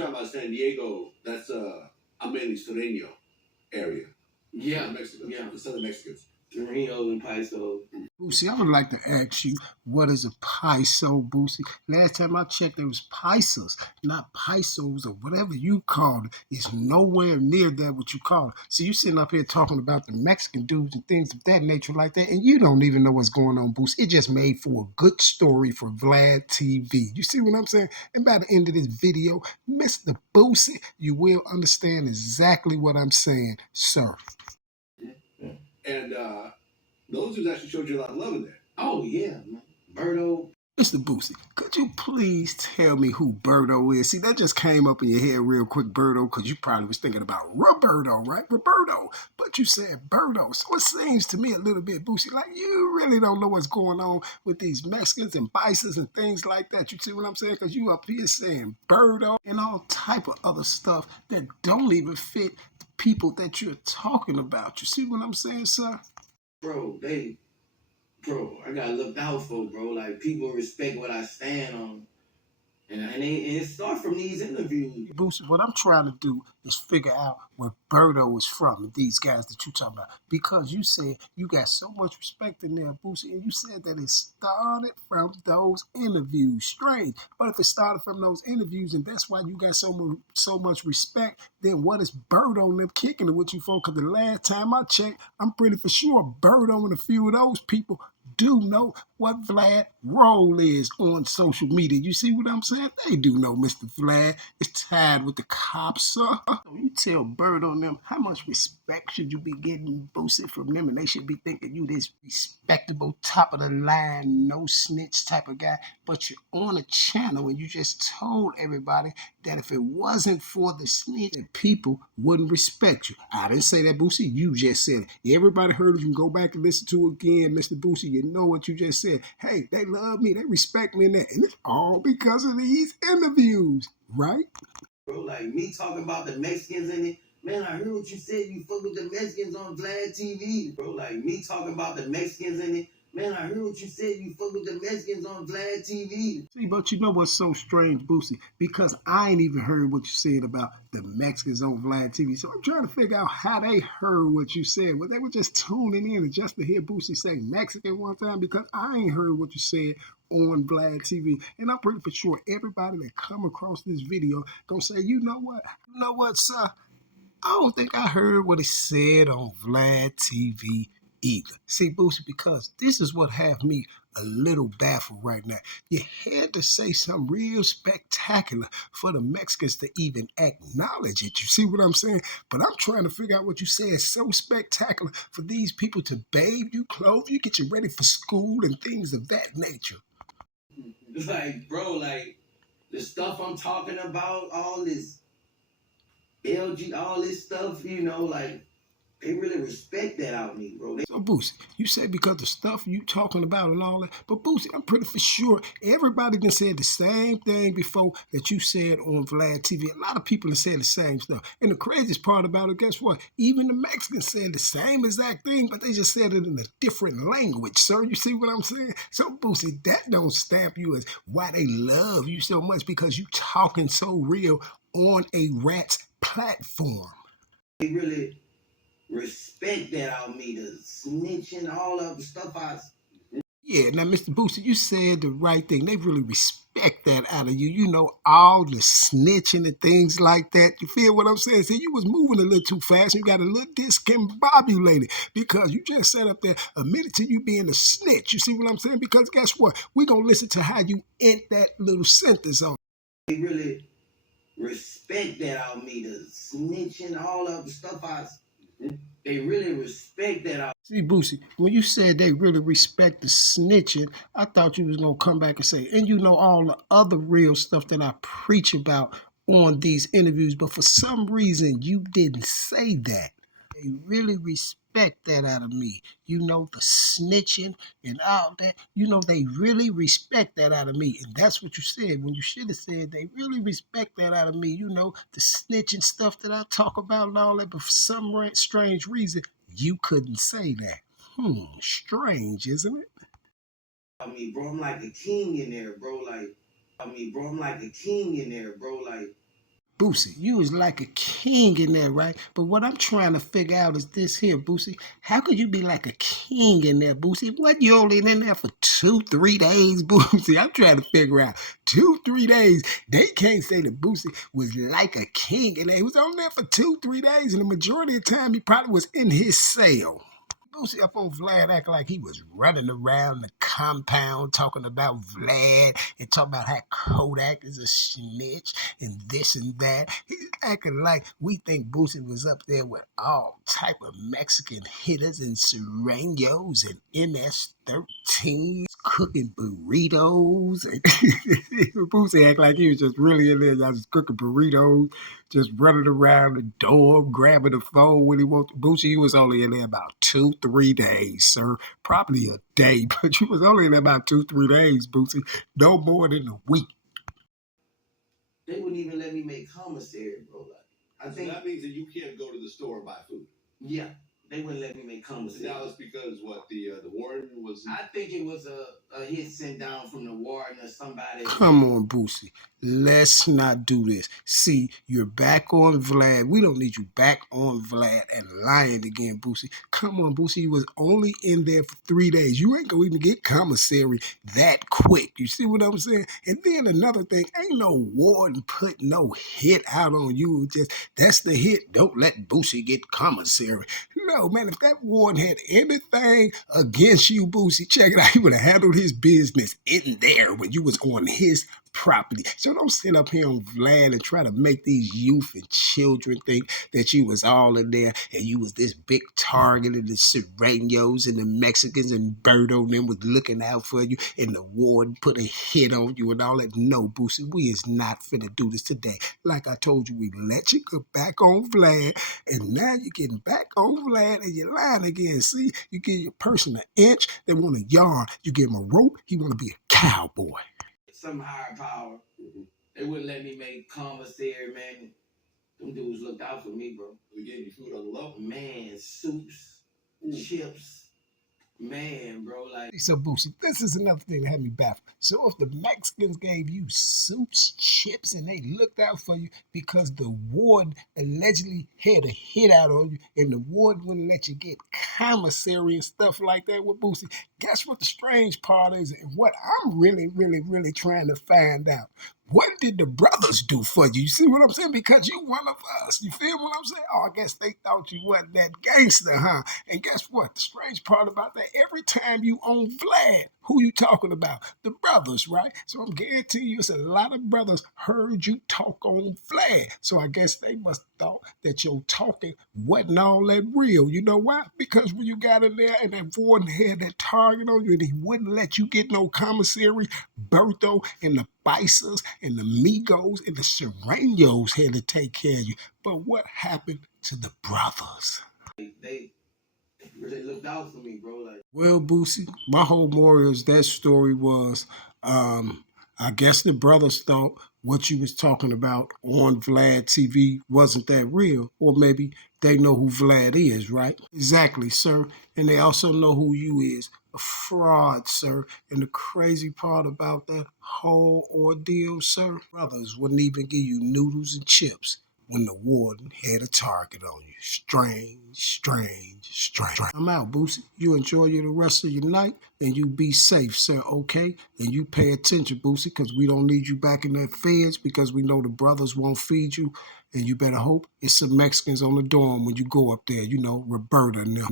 talking about San Diego? That's I'm mainly Sureño area. Yeah, Mexico. Yeah, the Southern Mexicans. Sureños and Paisos. Boosie, I would like to ask you, what is a peso, Boosie? Last time I checked, there was pesos, not pesos or whatever you called it. It's nowhere near that what you call it. So you sitting up here talking about the Mexican dudes and things of that nature like that, and you don't even know what's going on, Boosie. It just made for a good story for Vlad TV. You see what I'm saying? And by the end of this video, Mr. Boosie, you will understand exactly what I'm saying, sir. And those dudes actually showed you a lot of love in there. Oh yeah, man. Berto. Mr. Boosie, could you please tell me who Berto is? See, that just came up in your head real quick, Berto, because you probably was thinking about Roberto, right? Roberto. But you said Berto. So it seems to me a little bit, Boosie, like you really don't know what's going on with these Mexicans and bices and things like that. You see what I'm saying? Because you up here saying Berto and all type of other stuff that don't even fit the people that you're talking about. You see what I'm saying, sir? Bro, I gotta look out for, bro. Like, people respect what I stand on. And it starts from these interviews. Boosie, what I'm trying to do is figure out where Berto is from, these guys that you talking about. Because you said you got so much respect in there, Boosie, and you said that it started from those interviews. Strange. But if it started from those interviews and that's why you got so much respect, then what is Berto and them kicking it with you for? Because the last time I checked, I'm pretty for sure Berto and a few of those people do know what Vlad role is on social media. You see what I'm saying? They do know Mr. Vlad is tied with the cops, sir. You tell Bird on them how much respect should you be getting, Boosie, from them, and they should be thinking you this respectable, top of the line, no snitch type of guy. But you're on a channel and you just told everybody that if it wasn't for the snitch, that people wouldn't respect you. I didn't say that, Boosie. You just said it. Everybody heard it. You can go back and listen to it again, Mr. Boosie. You know what you just said. Hey, they love me. They respect me in that. And it's all because of these interviews, right? Bro, like me talking about the Mexicans in it. Man, I heard what you said. You fuck with the Mexicans on Vlad TV. Bro, like me talking about the Mexicans in it. Man, I heard what you said. You fuck with the Mexicans on Vlad TV. See, but you know what's so strange, Boosie? Because I ain't even heard what you said about the Mexicans on Vlad TV. So I'm trying to figure out how they heard what you said. Well, they were just tuning in just to hear Boosie say Mexican one time, because I ain't heard what you said on Vlad TV. And I'm pretty for sure everybody that come across this video gonna say, you know what, sir? I don't think I heard what he said on Vlad TV either. See, Boosie, because this is what have me a little baffled right now. You had to say something real spectacular for the Mexicans to even acknowledge it. You see what I'm saying? But I'm trying to figure out what you said so spectacular for these people to bathe you, clothe you, get you ready for school and things of that nature. Like, bro, like the stuff I'm talking about, all this LG, all this stuff, you know, like they really respect that out of me, bro. So, Boosie, you say because the stuff you talking about and all that, but Boosie, I'm pretty for sure everybody done said the same thing before that you said on Vlad TV. A lot of people have said the same stuff. And the craziest part about it, guess what? Even the Mexicans said the same exact thing, but they just said it in a different language, sir. You see what I'm saying? So, Boosie, that don't stamp you as why they love you so much, because you talking so real on a rat's platform. They really respect that out of me, the snitching, all of the stuff Yeah, now, Mr. Boosie, you said the right thing. They really respect that out of you. You know, all the snitching and things like that. You feel what I'm saying? See, you was moving a little too fast. You got a little discombobulated because you just sat up there admitted to you being a snitch. You see what I'm saying? Because guess what? We're going to listen to how you end that little sentence on. They really respect that out of me, the snitching, all of the stuff they really respect that out. See, Boosie, when you said they really respect the snitching, I thought you was going to come back and say, and you know all the other real stuff that I preach about on these interviews, but for some reason you didn't say that. They really respect that out of me. You know, the snitching and all that. You know, they really respect that out of me. And that's what you said when you should have said they really respect that out of me. You know, the snitching stuff that I talk about and all that. But for some strange reason, you couldn't say that. Strange, isn't it? I mean, bro, I'm like a king in there, bro. Like, I mean, bro, I'm like a king in there, bro. Like, Boosie, you was like a king in there, right? But what I'm trying to figure out is this here, Boosie. How could you be like a king in there, Boosie? What, you only in there for 2-3 days, Boosie? I'm trying to figure out 2-3 days. They can't say that Boosie was like a king in there. He was on there for 2-3 days, and the majority of the time he probably was in his cell. Boosie up on Vlad acting like he was running around the compound talking about Vlad and talking about how Kodak is a snitch and this and that. He's acting like we think Boosie was up there with all type of Mexican hitters and Serenos and MS-13s cooking burritos. And Boosie act like he was just really in there, y'all just cooking burritos, just running around the dorm, grabbing the phone when he wants. Boosie, you was only in there about 2-3 days, sir. Probably a day, but you was only in there about 2-3 days, Boosie. No more than a week. They wouldn't even let me make commissary, bro. Like, I think so that means that you can't go to the store and buy food. Yeah, they wouldn't let me make commissary. That was because what the warden was. I think it was a hit sent down from the warden or somebody. Come on, Boosie. Let's not do this. See, you're back on Vlad. We don't need you back on Vlad and lying again, Boosie. Come on, Boosie. You was only in there for 3 days. You ain't gonna even get commissary that quick. You see what I'm saying? And then another thing, ain't no warden put no hit out on you. Just that's the hit. Don't let Boosie get commissary. No, man, if that warden had anything against you, Boosie, check it out. He would have handled his business in there when you was on his property. So don't sit up here on Vlad and try to make these youth and children think that you was all in there and you was this big target and the Serenos and the Mexicans and Berto and them was looking out for you and the warden put a hit on you and all that. No, Boosie, we is not finna do this today. Like I told you, we let you go back on Vlad and now you're getting back on Vlad and you're lying again. See, you give your person an inch, they want a yard. You give him a rope, he want to be a cowboy. Some higher power. They wouldn't let me make commissary, man. Them dudes looked out for me, bro. We gave you food on the low. Man, soups, chips. Man, bro, like. So, Boosie, this is another thing that had me baffled. So, if the Mexicans gave you soups, chips, and they looked out for you because the warden allegedly had a hit out on you, and the warden wouldn't let you get commissary and stuff like that with Boosie, guess what the strange part is, and what I'm really, really, really trying to find out? What did the brothers do for you? You see what I'm saying? Because you one of us. You feel what I'm saying? Oh, I guess they thought you wasn't that gangster, huh? And guess what? The strange part about that, every time you on Vlad, who you talking about? The brothers, right? So I'm guaranteeing you, it's a lot of brothers heard you talk on Vlad. So I guess they must have thought that your talking wasn't all that real. You know why? Because when you got in there and that warden had that target on you and he wouldn't let you get no commissary, Berto and the Bisons and the Migos and the Serenos had to take care of you. But what happened to the brothers? They really looked out for me, bro. Like, well, Boosie, my whole moral is that story was, I guess the brothers thought what you was talking about on Vlad TV wasn't that real, or maybe they know who Vlad is, right? Exactly, sir. And they also know who you is. A fraud, sir. And the crazy part about that whole ordeal, sir, brothers wouldn't even give you noodles and chips when the warden had a target on you. Strange, strange, strange. I'm out, Boosie. You enjoy the rest of your night, and you be safe, sir, okay? And you pay attention, Boosie, because we don't need you back in that feds because we know the brothers won't feed you, and you better hope it's some Mexicans on the dorm when you go up there, you know, Roberta and them.